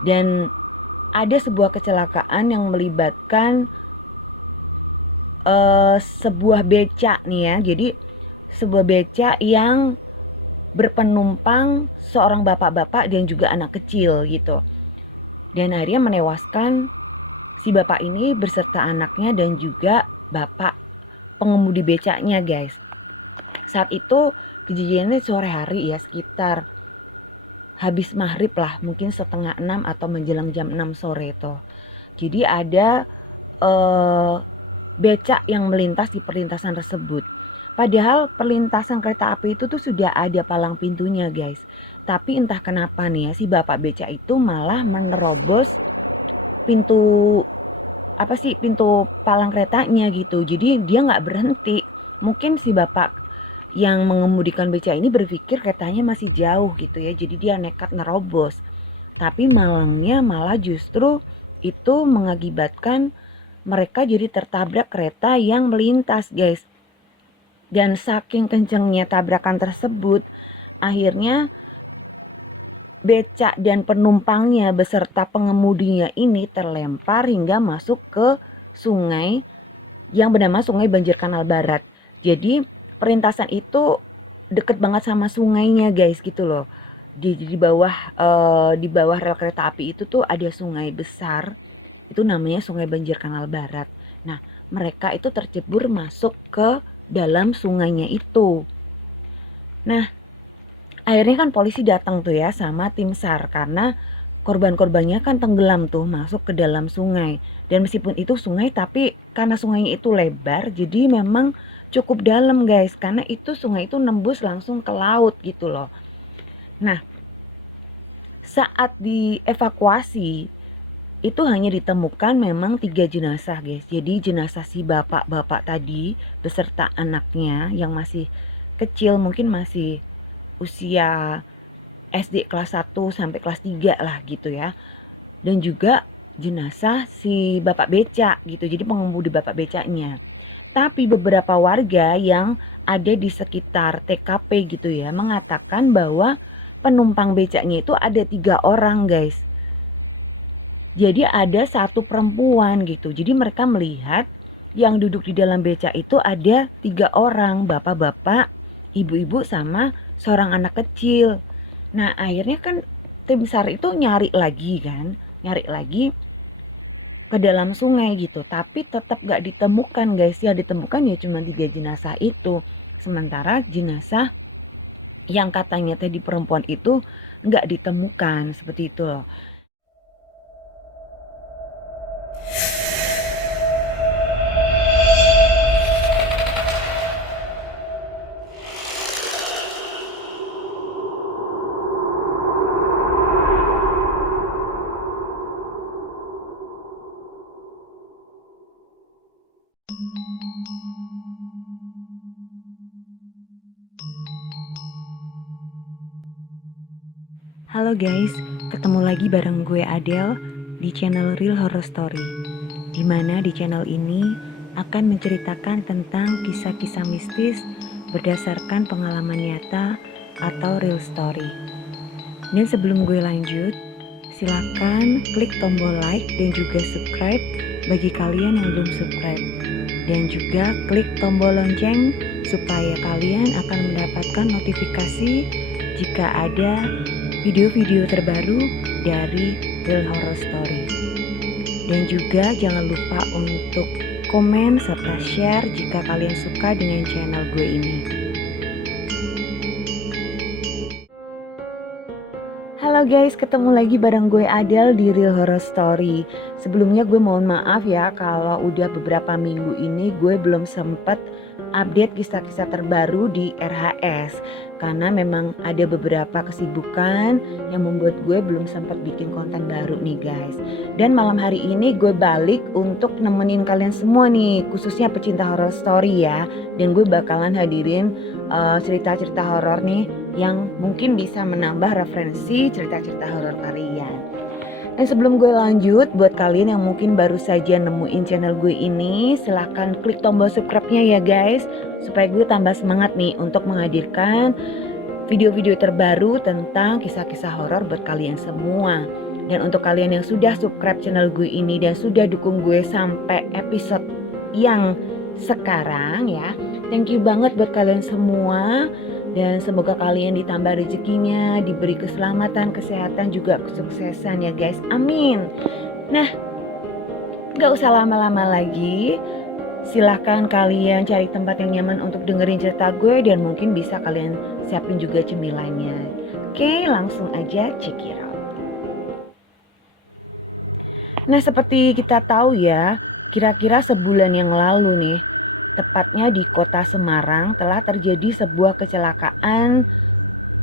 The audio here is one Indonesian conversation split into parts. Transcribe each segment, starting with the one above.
Dan ada sebuah kecelakaan yang melibatkan sebuah beca nih ya. Jadi sebuah beca yang berpenumpang seorang bapak-bapak dan juga anak kecil gitu. Dan akhirnya menewaskan si bapak ini berserta anaknya dan juga bapak pengemudi becaknya guys. Saat itu kejadiannya sore hari ya, sekitar habis maghrib lah, mungkin setengah 6 atau menjelang jam 6 sore itu. Jadi ada eh, becak yang melintas di perlintasan tersebut. Padahal perlintasan kereta api itu tuh sudah ada palang pintunya guys. Tapi entah kenapa nih ya, si bapak becak itu malah menerobos pintu pintu palang keretanya gitu. Jadi dia nggak berhenti. Mungkin si bapak yang mengemudikan beca ini berpikir keretanya masih jauh gitu ya. Jadi dia nekat nerobos. Tapi malangnya malah justru itu mengakibatkan mereka jadi tertabrak kereta yang melintas guys. Dan saking kencengnya tabrakan tersebut, akhirnya becak dan penumpangnya beserta pengemudinya ini terlempar hingga masuk ke sungai yang bernama Sungai Banjir Kanal Barat. Jadi perlintasan itu deket banget sama sungainya guys gitu loh. Di bawah rel kereta api itu tuh ada sungai besar. Itu namanya Sungai Banjir Kanal Barat. Nah, mereka itu tercebur masuk ke dalam sungainya itu. Nah, akhirnya kan polisi datang tuh ya sama tim SAR karena korban-korbannya kan tenggelam tuh masuk ke dalam sungai. Dan meskipun itu sungai tapi karena sungainya itu lebar jadi memang cukup dalam guys. Karena itu sungai itu nembus langsung ke laut gitu loh. Nah, saat dievakuasi itu hanya ditemukan memang 3 jenazah guys. Jadi jenazah si bapak-bapak tadi beserta anaknya yang masih kecil, mungkin masih usia SD kelas 1 sampai kelas 3 lah gitu ya. Dan juga jenazah si bapak becak gitu. Jadi pengemudi bapak becaknya. Tapi beberapa warga yang ada di sekitar TKP gitu ya mengatakan bahwa penumpang becaknya itu ada 3 orang guys. Jadi ada satu perempuan gitu. Jadi mereka melihat yang duduk di dalam becak itu ada 3 orang, bapak-bapak, ibu-ibu sama seorang anak kecil. Nah akhirnya kan tim SAR itu nyari lagi kan, nyari lagi ke dalam sungai gitu. Tapi tetap gak ditemukan guys, ya ditemukan ya cuma 3 jenazah itu. Sementara jenazah yang katanya tadi perempuan itu gak ditemukan seperti itu loh. Halo guys, ketemu lagi bareng gue Adele di channel Real Horror Story. Dimana di channel ini akan menceritakan tentang kisah-kisah mistis berdasarkan pengalaman nyata atau real story. Dan sebelum gue lanjut, silakan klik tombol like dan juga subscribe bagi kalian yang belum subscribe. Dan juga klik tombol lonceng supaya kalian akan mendapatkan notifikasi jika ada video-video terbaru dari Real Horror Story. Dan juga jangan lupa untuk komen serta share jika kalian suka dengan channel gue ini. Halo guys, ketemu lagi bareng gue Adele di Real Horror Story. Sebelumnya gue mohon maaf ya kalau udah beberapa minggu ini gue belum sempet update kisah-kisah terbaru di RHS. Karena memang ada beberapa kesibukan yang membuat gue belum sempat bikin konten baru nih guys. Dan malam hari ini gue balik untuk nemenin kalian semua nih, khususnya pecinta horror story ya. Dan gue bakalan hadirin cerita-cerita horor nih yang mungkin bisa menambah referensi cerita-cerita horor kalian. Dan sebelum gue lanjut, buat kalian yang mungkin baru saja nemuin channel gue ini, silahkan klik tombol subscribe-nya ya guys, supaya gue tambah semangat nih untuk menghadirkan video-video terbaru tentang kisah-kisah horor buat kalian semua. Dan untuk kalian yang sudah subscribe channel gue ini dan sudah dukung gue sampai episode yang sekarang ya, thank you banget buat kalian semua. Dan semoga kalian ditambah rezekinya, diberi keselamatan, kesehatan, juga kesuksesan ya guys. Amin. Nah, gak usah lama-lama lagi. Silahkan kalian cari tempat yang nyaman untuk dengerin cerita gue. Dan mungkin bisa kalian siapin juga cemilannya. Oke, langsung aja check it out. Nah, seperti kita tahu ya, kira-kira sebulan yang lalu nih, tepatnya di kota Semarang telah terjadi sebuah kecelakaan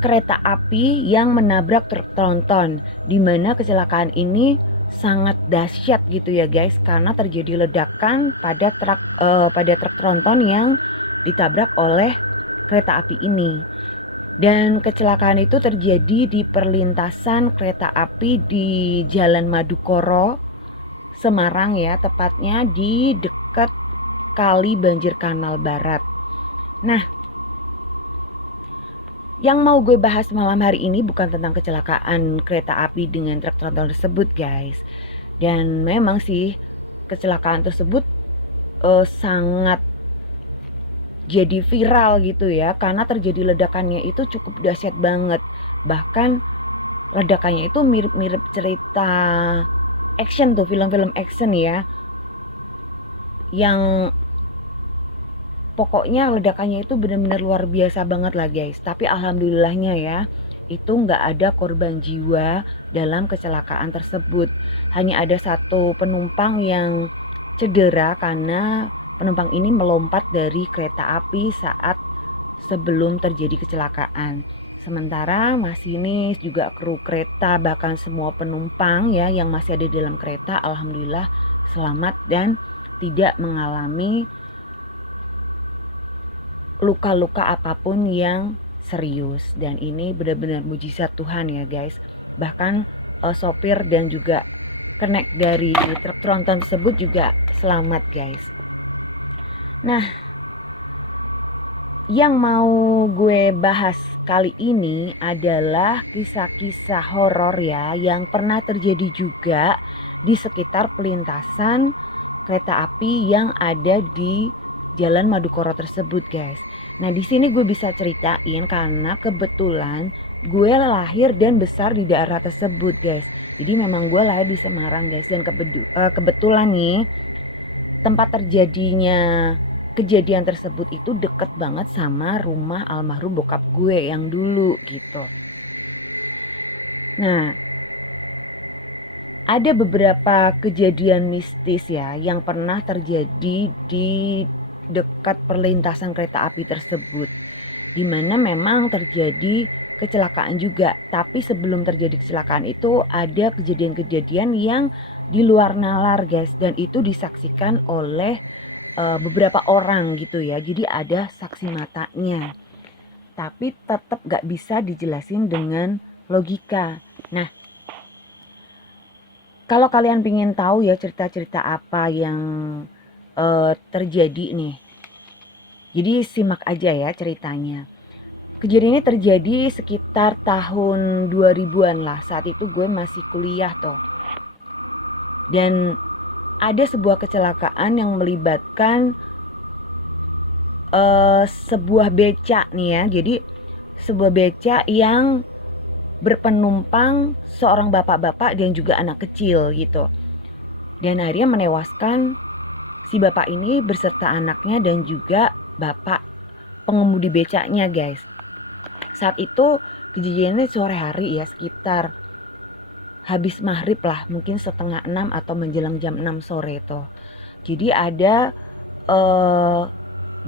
kereta api yang menabrak truk tronton, di mana kecelakaan ini sangat dahsyat gitu ya guys, karena terjadi ledakan pada truk tronton yang ditabrak oleh kereta api ini. Dan kecelakaan itu terjadi di perlintasan kereta api di Jalan Madukoro, Semarang ya, tepatnya di dekat Kali Banjir Kanal Barat. Nah, yang mau gue bahas malam hari ini bukan tentang kecelakaan kereta api dengan truk tronton tersebut guys. Dan memang sih kecelakaan tersebut sangat jadi viral gitu ya, karena terjadi ledakannya itu cukup dahsyat banget. Bahkan ledakannya itu mirip-mirip cerita action tuh, film-film action ya, yang pokoknya ledakannya itu benar-benar luar biasa banget lah guys. Tapi alhamdulillahnya ya, itu nggak ada korban jiwa dalam kecelakaan tersebut. Hanya ada satu penumpang yang cedera karena penumpang ini melompat dari kereta api saat sebelum terjadi kecelakaan. Sementara masinis juga kru kereta, bahkan semua penumpang ya yang masih ada di dalam kereta, alhamdulillah selamat dan tidak mengalami luka-luka apapun yang serius. Dan ini benar-benar mujizat Tuhan ya guys. Bahkan sopir dan juga kenek dari truk tronton tersebut juga selamat guys. Nah, yang mau gue bahas kali ini adalah kisah-kisah horor ya yang pernah terjadi juga di sekitar pelintasan kereta api yang ada di Jalan Madukoro tersebut guys. Nah, di sini gue bisa ceritain karena kebetulan gue lahir dan besar di daerah tersebut guys. Jadi memang gue lahir di Semarang guys, dan kebetulan nih tempat terjadinya kejadian tersebut itu deket banget sama rumah almarhum bokap gue yang dulu gitu. Nah, ada beberapa kejadian mistis ya yang pernah terjadi di dekat perlintasan kereta api tersebut, di mana memang terjadi kecelakaan juga. Tapi sebelum terjadi kecelakaan itu ada kejadian-kejadian yang di luar nalar guys, dan itu disaksikan oleh beberapa orang gitu ya. Jadi ada saksi matanya, tapi tetap gak bisa dijelasin dengan logika. Nah, kalau kalian pengen tahu ya cerita-cerita apa yang terjadi nih, jadi simak aja ya ceritanya. Kejadian ini terjadi sekitar tahun 2000-an lah. Saat itu gue masih kuliah toh. Dan ada sebuah kecelakaan yang melibatkan sebuah beca nih ya. Jadi sebuah beca yang berpenumpang seorang bapak-bapak dan juga anak kecil gitu. Dan akhirnya menewaskan si bapak ini berserta anaknya dan juga bapak pengemudi becaknya guys. Saat itu kejadiannya sore hari ya, sekitar habis maghrib lah, mungkin 5:30 atau menjelang jam 6 sore itu. Jadi ada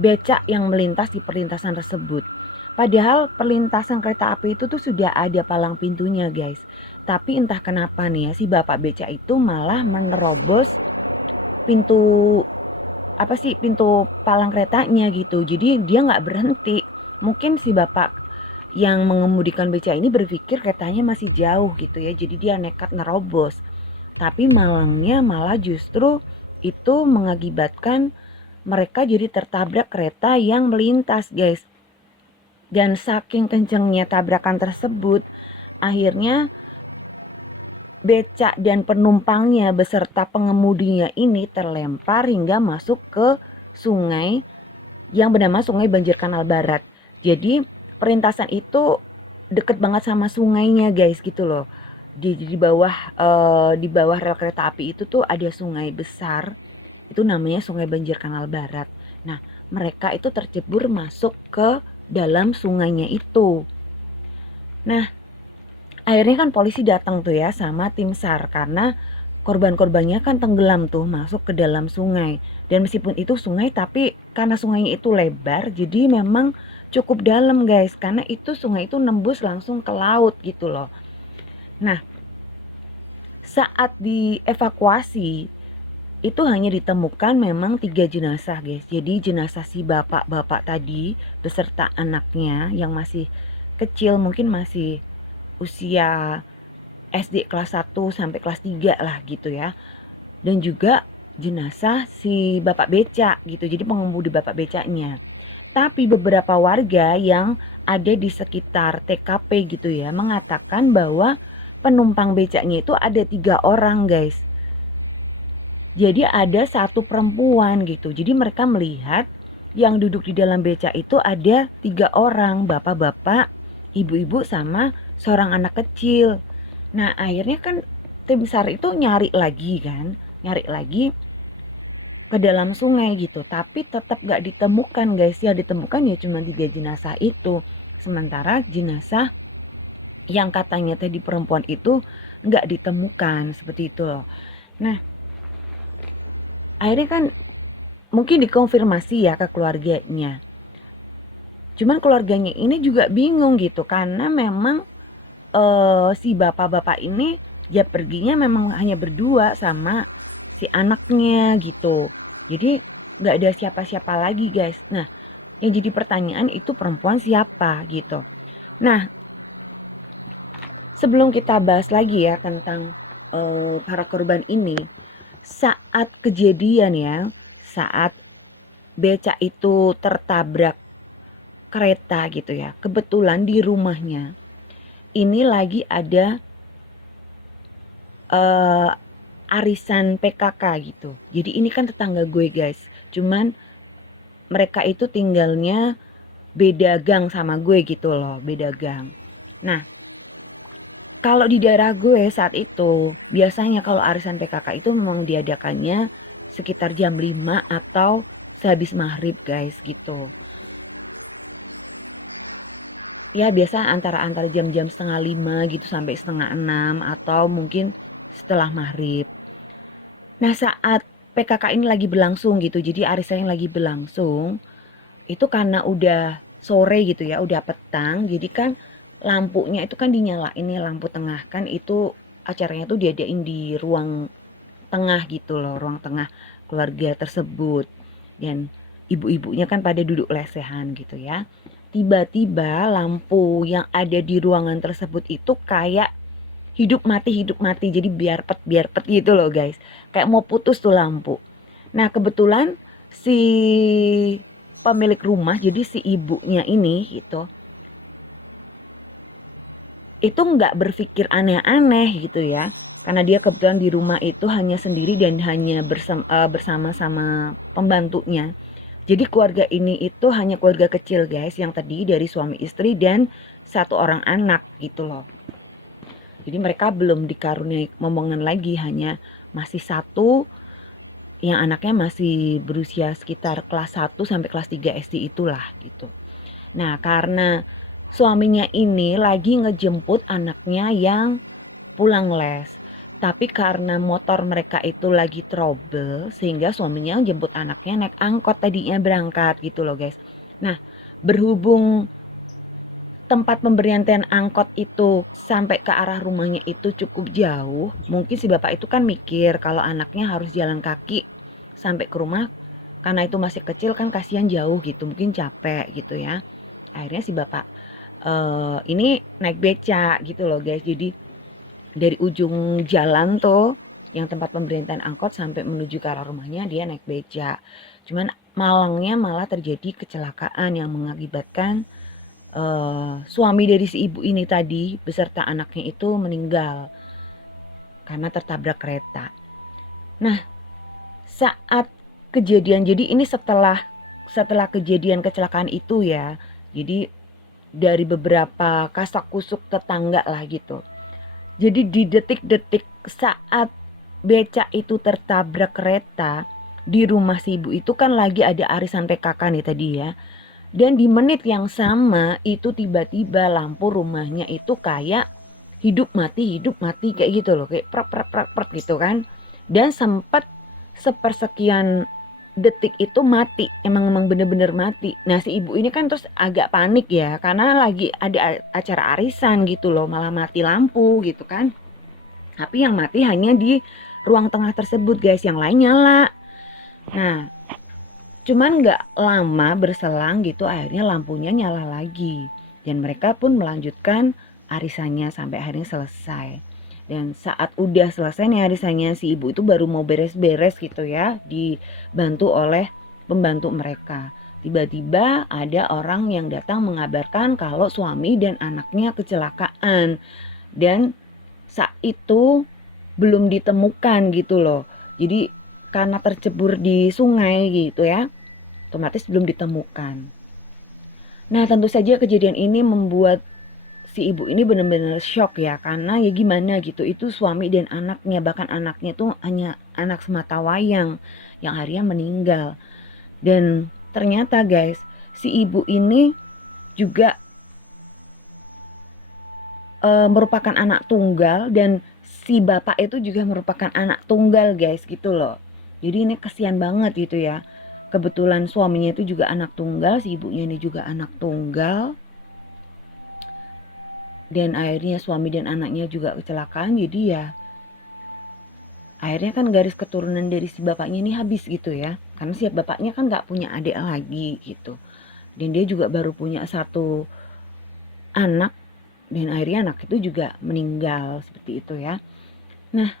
becak yang melintas di perlintasan tersebut. Padahal perlintasan kereta api itu tuh sudah ada palang pintunya guys. Tapi entah kenapa nih ya, si bapak becak itu malah menerobos pintu pintu palang keretanya gitu. Jadi dia nggak berhenti. Mungkin si bapak yang mengemudikan beca ini berpikir keretanya masih jauh gitu ya. Jadi dia nekat nerobos. Tapi malangnya malah justru itu mengakibatkan mereka jadi tertabrak kereta yang melintas guys. Dan saking kencengnya tabrakan tersebut, akhirnya beca dan penumpangnya beserta pengemudinya ini terlempar hingga masuk ke sungai yang bernama Sungai Banjir Kanal Barat. Jadi perlintasan itu deket banget sama sungainya guys gitu loh. Di bawah rel kereta api itu tuh ada sungai besar. Itu namanya Sungai Banjir Kanal Barat. Nah, mereka itu tercebur masuk ke dalam sungainya itu. Nah, akhirnya kan polisi datang tuh ya sama tim SAR karena korban-korbannya kan tenggelam tuh masuk ke dalam sungai. Dan meskipun itu sungai tapi karena sungainya itu lebar jadi memang cukup dalam guys. Karena itu sungai itu nembus langsung ke laut gitu loh. Nah, saat dievakuasi itu hanya ditemukan memang 3 jenazah guys. Jadi jenazah si bapak-bapak tadi beserta anaknya yang masih kecil mungkin masih usia SD kelas 1 sampai kelas 3 lah gitu ya. Dan juga jenazah si bapak beca gitu. Jadi pengemudi bapak becanya. Tapi beberapa warga yang ada di sekitar TKP gitu ya mengatakan bahwa penumpang becanya itu ada 3 orang guys. Jadi ada satu perempuan gitu. Jadi mereka melihat yang duduk di dalam beca itu ada 3 orang, bapak-bapak, ibu-ibu sama seorang anak kecil. Nah akhirnya kan tim SAR itu nyari lagi kan, nyari lagi ke dalam sungai gitu. Tapi tetap gak ditemukan guys, ya ditemukan ya cuma 3 jenazah itu. Sementara jenazah yang katanya tadi perempuan itu gak ditemukan seperti itu loh. Nah akhirnya kan mungkin dikonfirmasi ya ke keluarganya. Cuman keluarganya ini juga bingung gitu karena memang si bapak-bapak ini ya perginya memang hanya berdua sama si anaknya gitu. Jadi nggak ada siapa-siapa lagi guys. Nah yang jadi pertanyaan itu perempuan siapa gitu. Nah sebelum kita bahas lagi ya tentang para korban ini, saat kejadian ya, saat beca itu tertabrak kereta gitu ya. Kebetulan di rumahnya ini lagi ada arisan PKK gitu. Jadi ini kan tetangga gue guys. Cuman mereka itu tinggalnya beda gang sama gue gitu loh, beda gang. Nah, kalau di daerah gue saat itu, biasanya kalau arisan PKK itu memang diadakannya sekitar jam 5 atau sehabis maghrib guys gitu. Ya biasa antara jam-jam setengah 5 gitu sampai setengah 6 atau mungkin setelah maghrib. Nah saat PKK ini lagi berlangsung gitu, jadi arisan yang lagi berlangsung, itu karena udah sore gitu ya, udah petang, jadi kan lampunya itu kan dinyalain nih lampu tengah kan itu acaranya tuh diadain di ruang tengah gitu loh, ruang tengah keluarga tersebut. Dan ibu-ibunya kan pada duduk lesehan gitu ya. Tiba-tiba lampu yang ada di ruangan tersebut itu kayak hidup mati jadi biar pet gitu loh guys, kayak mau putus tuh lampu. Nah kebetulan si pemilik rumah jadi si ibunya ini gitu itu nggak berpikir aneh-aneh gitu ya karena dia kebetulan di rumah itu hanya sendiri dan hanya bersama-sama pembantunya. Jadi keluarga ini itu hanya keluarga kecil guys yang terdiri dari suami istri dan satu orang anak gitu loh. Jadi mereka belum dikaruniai momongan lagi, hanya masih satu yang anaknya masih berusia sekitar kelas 1 sampai kelas 3 SD itulah gitu. Nah karena suaminya ini lagi ngejemput anaknya yang pulang les. Tapi karena motor mereka itu lagi trouble sehingga suaminya jemput anaknya naik angkot tadinya berangkat gitu loh guys. Nah berhubung tempat pemberian angkot itu sampai ke arah rumahnya itu cukup jauh, mungkin si bapak itu kan mikir kalau anaknya harus jalan kaki sampai ke rumah karena itu masih kecil kan kasihan jauh gitu, mungkin capek gitu ya. Akhirnya si bapak ini naik beca gitu loh guys. Jadi dari ujung jalan tuh yang tempat pemberian angkot sampai menuju ke arah rumahnya dia naik beca. Cuman malangnya malah terjadi kecelakaan yang mengakibatkan suami dari si ibu ini tadi beserta anaknya itu meninggal. karena tertabrak kereta. Nah, saat kejadian, jadi ini setelah kejadian kecelakaan itu ya. Jadi dari beberapa kasak-kusuk tetangga lah gitu. Jadi di detik-detik saat becak itu tertabrak kereta, di rumah si ibu itu kan lagi ada arisan PKK nih tadi ya. Dan di menit yang sama itu tiba-tiba lampu rumahnya itu kayak hidup mati kayak gitu loh, kayak prek gitu kan. Dan sempat sepersekian detik itu mati, emang bener-bener mati. Nah si ibu ini kan terus agak panik ya, karena lagi ada acara arisan gitu loh, malah mati lampu gitu kan. Tapi yang mati hanya di ruang tengah tersebut guys, yang lain nyala. Nah cuman nggak lama berselang gitu akhirnya lampunya nyala lagi. Dan mereka pun melanjutkan arisannya sampai akhirnya selesai. Dan saat udah selesai nih arisannya, si ibu itu baru mau beres-beres gitu ya, dibantu oleh pembantu mereka. Tiba-tiba ada orang yang datang mengabarkan kalau suami dan anaknya kecelakaan. Dan saat itu belum ditemukan gitu loh. Jadi karena tercebur di sungai gitu ya, otomatis belum ditemukan. Nah tentu saja kejadian ini membuat si ibu ini benar-benar shock ya, karena ya gimana gitu, itu suami dan anaknya, bahkan anaknya tuh hanya anak sematawayang yang akhirnya meninggal. Dan ternyata guys, si ibu ini juga merupakan anak tunggal, dan si bapak itu juga merupakan anak tunggal guys gitu loh. Jadi ini kasihan banget gitu ya. Kebetulan suaminya itu juga anak tunggal, si ibunya ini juga anak tunggal. Dan akhirnya suami dan anaknya juga kecelakaan, jadi ya akhirnya kan garis keturunan dari si bapaknya ini habis gitu ya. Karena si bapaknya kan gak punya adik lagi gitu. Dan dia juga baru punya satu anak, dan akhirnya anak itu juga meninggal seperti itu ya. Nah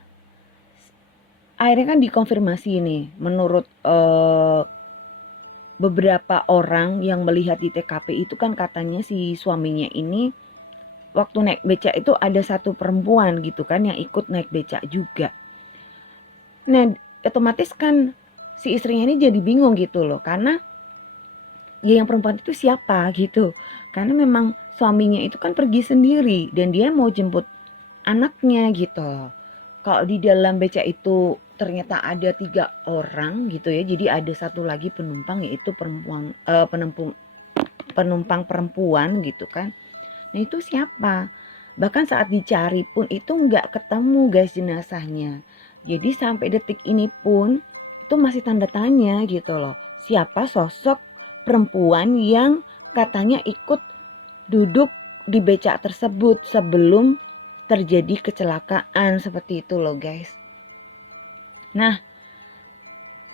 akhirnya kan dikonfirmasi nih, menurut beberapa orang yang melihat di TKP itu kan katanya si suaminya ini waktu naik becak itu ada satu perempuan gitu kan yang ikut naik becak juga. Nah otomatis kan si istrinya ini jadi bingung gitu loh, karena ya yang perempuan itu siapa gitu. Karena memang suaminya itu kan pergi sendiri dan dia mau jemput anaknya gitu. Kalau di dalam becak itu ternyata ada 3 orang gitu ya. Jadi ada satu lagi penumpang, yaitu penumpang perempuan gitu kan. Nah itu siapa? Bahkan saat dicari pun itu nggak ketemu guys jenazahnya. Jadi sampai detik ini pun itu masih tanda tanya gitu loh. Siapa sosok perempuan yang katanya ikut duduk di becak tersebut sebelum terjadi kecelakaan seperti itu loh guys. Nah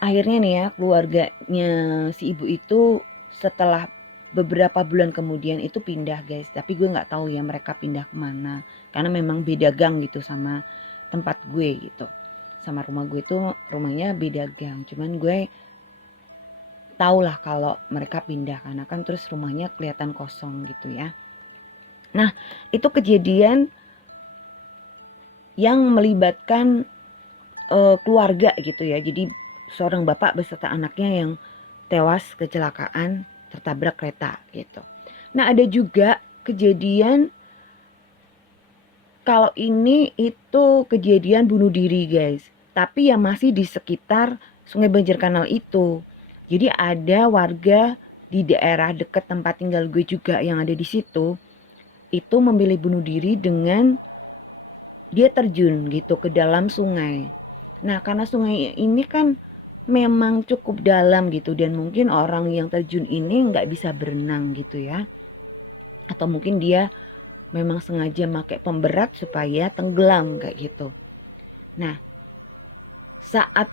akhirnya nih ya, keluarganya si ibu itu setelah beberapa bulan kemudian itu pindah guys. Tapi gue nggak tahu ya mereka pindah kemana, karena memang beda gang gitu sama tempat gue gitu. Sama rumah gue itu rumahnya beda gang. Cuman gue tau lah kalau mereka pindah, karena kan terus rumahnya kelihatan kosong gitu ya. Nah itu kejadian yang melibatkan keluarga gitu ya. Jadi seorang bapak beserta anaknya yang tewas kecelakaan tertabrak kereta gitu. Nah ada juga kejadian, kalau ini itu kejadian bunuh diri guys, tapi ya masih di sekitar Sungai Banjir Kanal itu. Jadi ada warga di daerah dekat tempat tinggal gue juga yang ada di situ, itu memilih bunuh diri dengan dia terjun gitu ke dalam sungai. Nah karena sungai ini kan memang cukup dalam gitu, dan mungkin orang yang terjun ini nggak bisa berenang gitu ya. Atau mungkin dia memang sengaja pakai pemberat supaya tenggelam kayak gitu. Nah saat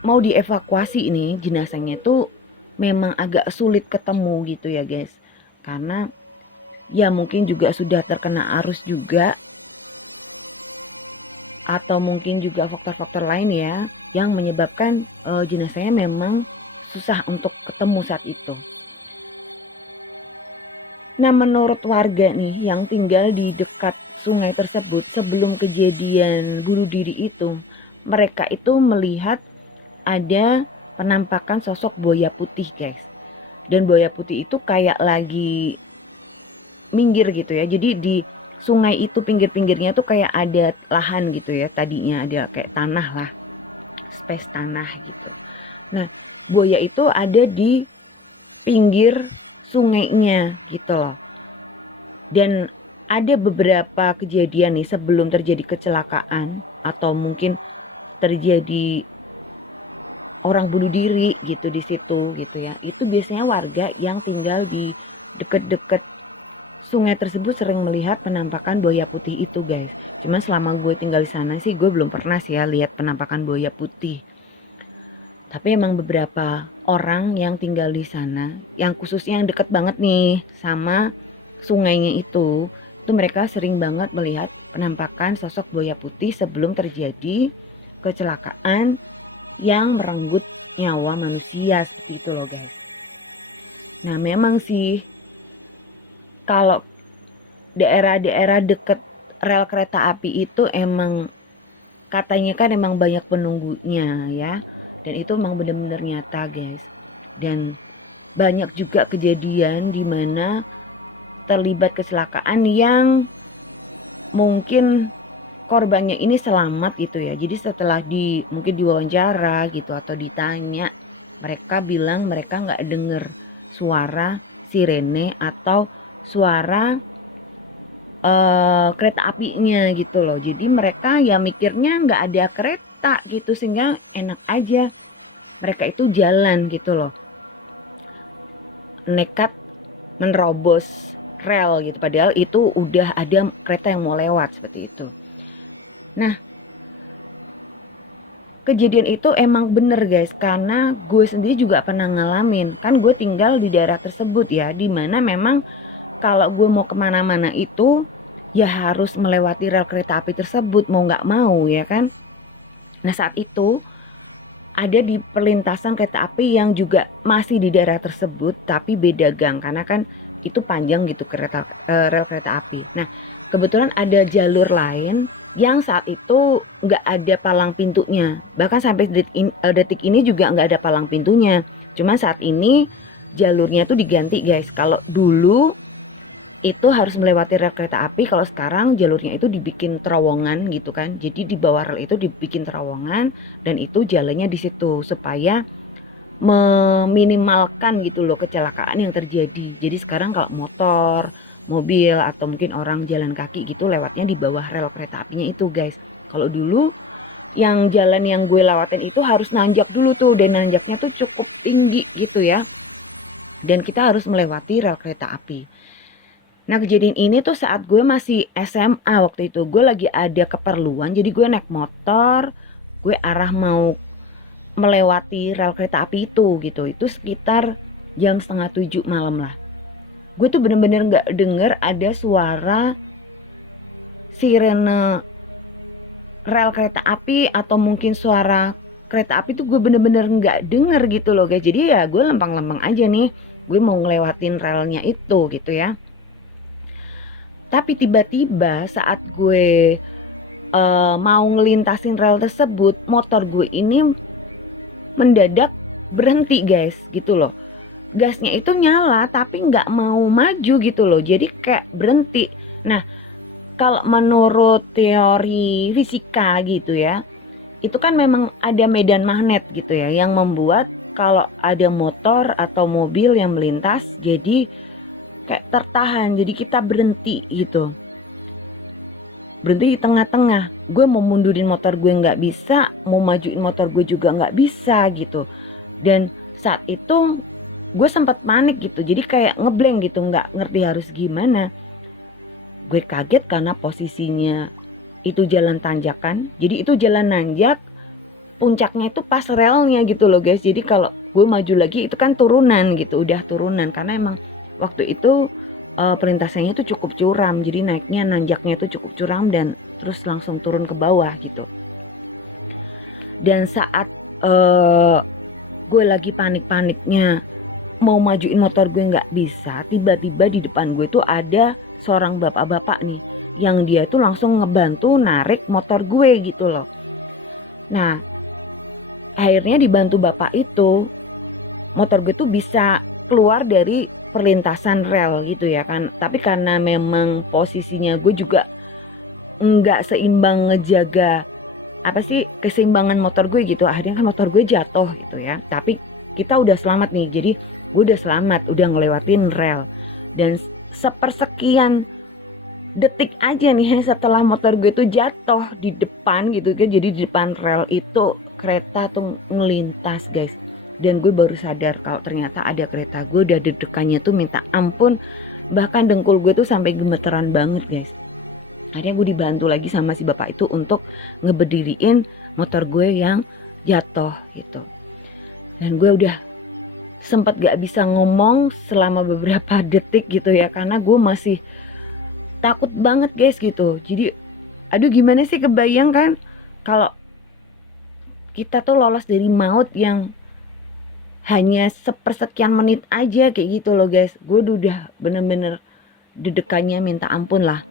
mau dievakuasi ini jenazahnya itu memang agak sulit ketemu gitu ya guys. Karena ya mungkin juga sudah terkena arus juga, atau mungkin juga faktor-faktor lain ya yang menyebabkan jenazahnya memang susah untuk ketemu saat itu. Nah menurut warga nih yang tinggal di dekat sungai tersebut sebelum kejadian bunuh diri itu, mereka itu melihat ada penampakan sosok buaya putih guys. Dan buaya putih itu kayak lagi minggir gitu ya. Jadi di sungai itu pinggir-pinggirnya tuh kayak ada lahan gitu ya. Tadinya ada kayak tanah lah, space tanah gitu. Nah, buaya itu ada di pinggir sungainya gitu loh. Dan ada beberapa kejadian nih sebelum terjadi kecelakaan atau mungkin terjadi orang bunuh diri gitu di situ gitu ya. Itu biasanya warga yang tinggal di deket-deket sungai tersebut sering melihat penampakan buaya putih itu guys. Cuman selama gue tinggal di sana sih gue belum pernah sih ya lihat penampakan buaya putih. Tapi emang beberapa orang yang tinggal di sana, yang khususnya yang deket banget nih sama sungainya itu mereka sering banget melihat penampakan sosok buaya putih sebelum terjadi kecelakaan yang merenggut nyawa manusia seperti itu loh guys. Nah memang sih kalau daerah-daerah deket rel kereta api itu emang katanya kan emang banyak penunggunya ya. Dan itu emang bener-bener nyata guys. Dan banyak juga kejadian di mana terlibat kecelakaan yang mungkin korbannya ini selamat gitu ya. Jadi setelah mungkin diwawancara gitu atau ditanya, mereka bilang mereka nggak denger suara sirene atau suara kereta apinya gitu loh. Jadi mereka ya mikirnya nggak ada kereta gitu sehingga enak aja mereka itu jalan gitu loh. Nekat menerobos rel gitu padahal itu udah ada kereta yang mau lewat seperti itu. Nah, kejadian itu emang bener guys karena gue sendiri juga pernah ngalamin. Kan gue tinggal di daerah tersebut ya, dimana memang kalau gue mau kemana-mana itu ya harus melewati rel kereta api tersebut mau nggak mau ya kan. Nah saat itu ada di perlintasan kereta api yang juga masih di daerah tersebut tapi beda gang karena kan itu panjang gitu rel kereta api. Nah kebetulan ada jalur lain yang saat itu nggak ada palang pintunya. Bahkan sampai detik ini juga nggak ada palang pintunya. Cuman saat ini jalurnya tuh diganti guys. Kalau dulu itu harus melewati rel kereta api, kalau sekarang jalurnya itu dibikin terowongan gitu kan. Jadi di bawah rel itu dibikin terowongan dan itu jalannya di situ supaya meminimalkan gitu loh kecelakaan yang terjadi. Jadi sekarang kalau motor, mobil atau mungkin orang jalan kaki gitu lewatnya di bawah rel kereta apinya itu guys. Kalau dulu yang jalan yang gue lewatin itu harus nanjak dulu tuh dan nanjaknya tuh cukup tinggi gitu ya. Dan kita harus melewati rel kereta api. Nah kejadian ini tuh saat gue masih SMA waktu itu. Gue lagi ada keperluan jadi gue naik motor. Gue arah mau melewati rel kereta api itu gitu. Itu sekitar jam 6:30 malam lah. Gue tuh bener-bener gak denger ada suara sirene rel kereta api atau mungkin suara kereta api tuh gue bener-bener gak denger gitu loh guys. Jadi ya gue lempang-lempang aja nih. Gue mau ngelewatin relnya itu gitu ya. Tapi tiba-tiba saat gue mau ngelintasin rel tersebut, motor gue ini mendadak berhenti guys gitu loh. Gasnya itu nyala tapi nggak mau maju gitu loh. Jadi kayak berhenti. Nah kalau menurut teori fisika gitu ya, itu kan memang ada medan magnet gitu ya yang membuat kalau ada motor atau mobil yang melintas jadi kayak tertahan. Jadi kita berhenti gitu. Berhenti di tengah-tengah. Gue mau mundurin motor gue nggak bisa, mau majuin motor gue juga nggak bisa gitu. Dan saat itu gue sempat panik gitu, jadi kayak ngeblank gitu, nggak ngerti harus gimana. Gue kaget karena posisinya itu jalan tanjakan, jadi itu jalan nanjak, puncaknya itu pas relnya gitu loh guys. Jadi kalau gue maju lagi itu kan turunan gitu, udah turunan karena emang waktu itu perlintasannya itu cukup curam, jadi naiknya nanjaknya itu cukup curam dan terus langsung turun ke bawah gitu. Dan saat gue lagi panik-paniknya mau majuin motor gue nggak bisa, tiba-tiba di depan gue tuh ada seorang bapak-bapak nih yang dia tuh langsung ngebantu narik motor gue gitu loh. Nah, akhirnya dibantu bapak itu, motor gue tuh bisa keluar dari perlintasan rel gitu ya kan. Tapi karena memang posisinya gue juga nggak seimbang ngejaga apa sih keseimbangan motor gue gitu, akhirnya kan motor gue jatuh gitu ya. Tapi kita udah selamat nih, jadi gue udah selamat, udah ngelewatin rel. Dan sepersekian detik aja nih setelah motor gue tuh jatuh di depan gitu kan, jadi di depan rel itu kereta tuh ngelintas guys. Dan gue baru sadar kalau ternyata ada kereta. Gue udah deg-degannya tuh minta ampun, bahkan dengkul gue tuh sampai gemeteran banget guys. Akhirnya gue dibantu lagi sama si bapak itu untuk ngeberdiriin motor gue yang jatuh gitu. Dan gue udah sempat gak bisa ngomong selama beberapa detik gitu ya, karena gue masih takut banget guys gitu. Jadi aduh gimana sih, kebayang kan kalau kita tuh lolos dari maut yang hanya sepersekian menit aja kayak gitu loh guys. Gue udah bener-bener deg-degannya minta ampun lah.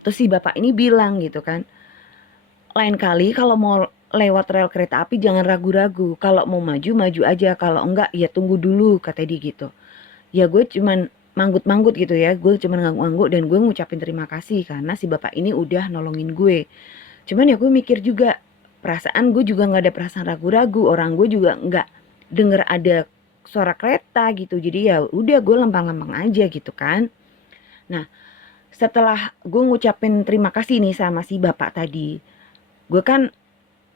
Terus si bapak ini bilang gitu kan, lain kali kalau mau lewat rel kereta api jangan ragu-ragu. Kalau mau maju, maju aja. Kalau enggak, ya tunggu dulu, kata dia gitu. Ya gue cuman manggut-manggut gitu ya. Gue cuman ngangguk-ngangguk dan gue ngucapin terima kasih karena si bapak ini udah nolongin gue. Cuman ya gue mikir juga, perasaan gue juga nggak ada perasaan ragu-ragu. Orang gue juga nggak denger ada suara kereta gitu. Jadi ya udah gue lempang-lempang aja gitu kan. Nah, setelah gue ngucapin terima kasih nih sama si bapak tadi, gue kan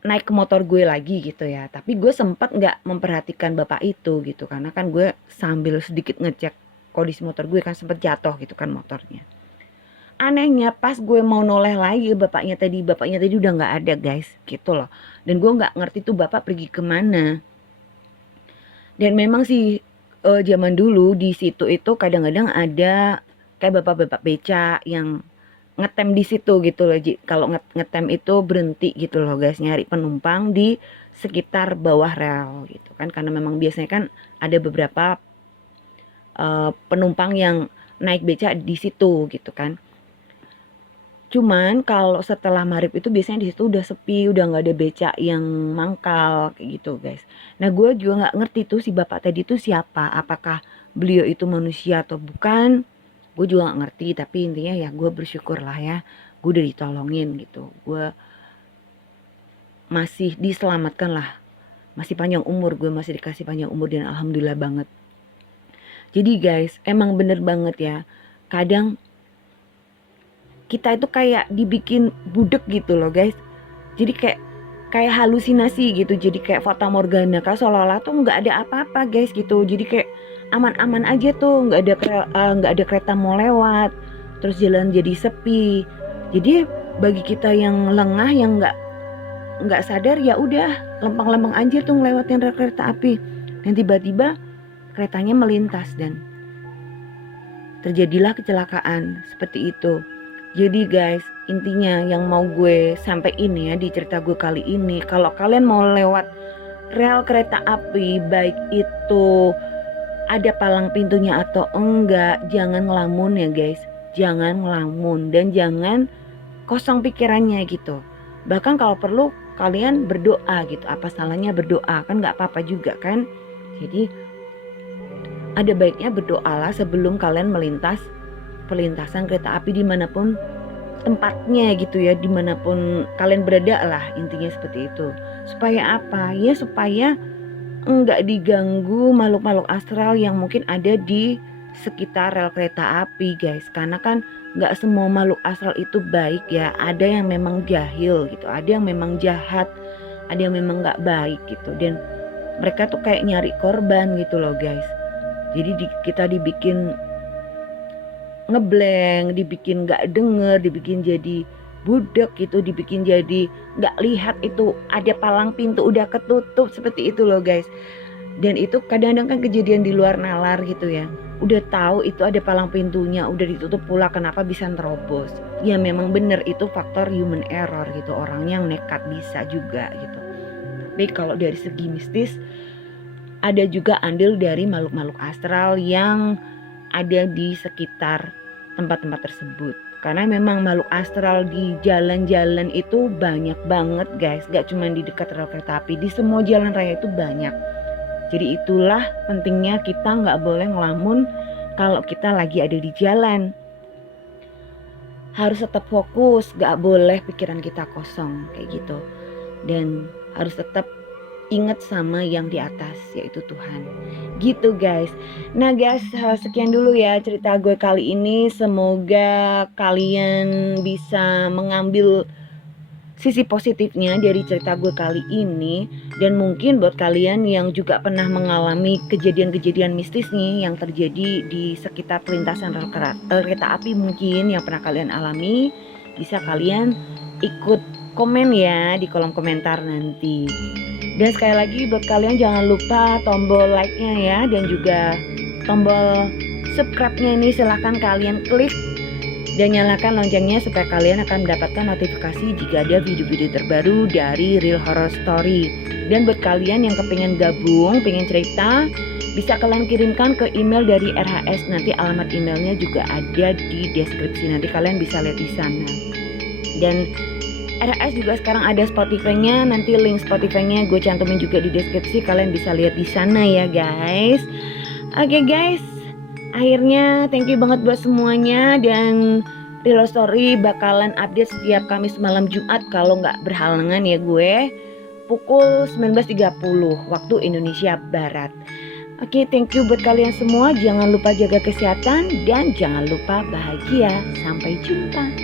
naik ke motor gue lagi gitu ya. Tapi gue sempat nggak memperhatikan bapak itu gitu, karena kan gue sambil sedikit ngecek kondisi motor gue, kan sempat jatuh gitu kan motornya. Anehnya pas gue mau noleh lagi, bapaknya tadi udah nggak ada guys gitu loh. Dan gue nggak ngerti tuh bapak pergi kemana. Dan memang sih zaman dulu di situ itu kadang-kadang ada kayak bapak-bapak beca yang ngetem di situ gitu loh. Kalau ngetem itu berhenti gitu loh guys, nyari penumpang di sekitar bawah rel gitu kan, karena memang biasanya kan ada beberapa penumpang yang naik beca di situ gitu kan. Cuman kalau setelah maghrib itu biasanya di situ udah sepi, udah nggak ada beca yang mangkal kayak gitu guys. Nah gue juga nggak ngerti tuh si bapak tadi tuh siapa, apakah beliau itu manusia atau bukan. Gue juga gak ngerti, tapi intinya ya gue bersyukur lah ya, gue udah ditolongin gitu, gue masih diselamatkan lah, masih panjang umur, gue masih dikasih panjang umur dan alhamdulillah banget. Jadi guys, emang bener banget ya, kadang kita itu kayak dibikin budek gitu loh guys. Jadi kayak halusinasi gitu, jadi kayak fata morgana, kayak seolah-olah tuh nggak ada apa-apa guys gitu. Jadi kayak aman-aman aja tuh, nggak ada kereta mau lewat, terus jalan jadi sepi. Jadi bagi kita yang lengah, yang nggak sadar, ya udah lempeng-lempeng aja tuh ngelewatin rel kereta api. Dan tiba-tiba keretanya melintas dan terjadilah kecelakaan seperti itu. Jadi guys, intinya yang mau gue sampaikan ya di cerita gue kali ini, kalau kalian mau lewat rel kereta api, baik itu ada palang pintunya atau enggak, jangan ngelamun ya guys. Jangan ngelamun dan jangan kosong pikirannya gitu. Bahkan kalau perlu kalian berdoa gitu. Apa salahnya berdoa, kan gak apa-apa juga kan. Jadi ada baiknya berdoalah sebelum kalian melintas perlintasan kereta api dimanapun tempatnya gitu ya, dimanapun kalian berada lah, intinya seperti itu. Supaya apa? Ya supaya enggak diganggu makhluk-makhluk astral yang mungkin ada di sekitar rel kereta api guys. Karena kan enggak semua makhluk astral itu baik ya, ada yang memang jahil gitu, ada yang memang jahat, ada yang memang enggak baik gitu. Dan mereka tuh kayak nyari korban gitu loh guys. Jadi kita dibikin ngeblank, dibikin gak denger, dibikin jadi budek gitu, dibikin jadi gak lihat itu ada palang pintu udah ketutup seperti itu loh guys. Dan itu kadang-kadang kan kejadian di luar nalar gitu ya, udah tahu itu ada palang pintunya udah ditutup pula, kenapa bisa nerobos. Ya memang bener itu faktor human error gitu, orang yang nekat bisa juga gitu. Tapi kalau dari segi mistis ada juga andil dari makhluk-makhluk astral yang ada di sekitar tempat-tempat tersebut. Karena memang makhluk astral di jalan-jalan itu banyak banget guys. Gak cuma di dekat rel kereta api, di semua jalan raya itu banyak. Jadi itulah pentingnya kita gak boleh ngelamun kalau kita lagi ada di jalan. Harus tetap fokus, gak boleh pikiran kita kosong kayak gitu. Dan harus tetap ingat sama yang di atas, yaitu Tuhan. Gitu guys. Nah guys, sekian dulu ya cerita gue kali ini. Semoga kalian bisa mengambil sisi positifnya dari cerita gue kali ini. Dan mungkin buat kalian yang juga pernah mengalami kejadian-kejadian mistis nih yang terjadi di sekitar perlintasan rel kereta api mungkin yang pernah kalian alami, bisa kalian ikut komen ya di kolom komentar nanti. Dan sekali lagi buat kalian jangan lupa tombol like-nya ya, dan juga tombol subscribe-nya ini silahkan kalian klik dan nyalakan loncengnya supaya kalian akan mendapatkan notifikasi jika ada video-video terbaru dari Real Horror Story. Dan buat kalian yang kepengen gabung, pengen cerita, bisa kalian kirimkan ke email dari RHS. Nanti alamat emailnya juga ada di deskripsi, nanti kalian bisa lihat di sana. Dan RHS juga sekarang ada Spotify-nya, nanti link Spotify-nya gue cantumin juga di deskripsi, kalian bisa lihat di sana ya guys. Oke guys, akhirnya thank you banget buat semuanya, dan Real Story bakalan update setiap Kamis malam Jumat kalau nggak berhalangan ya gue, pukul 19.30 waktu Indonesia Barat. Oke, thank you buat kalian semua, jangan lupa jaga kesehatan dan jangan lupa bahagia. Sampai jumpa.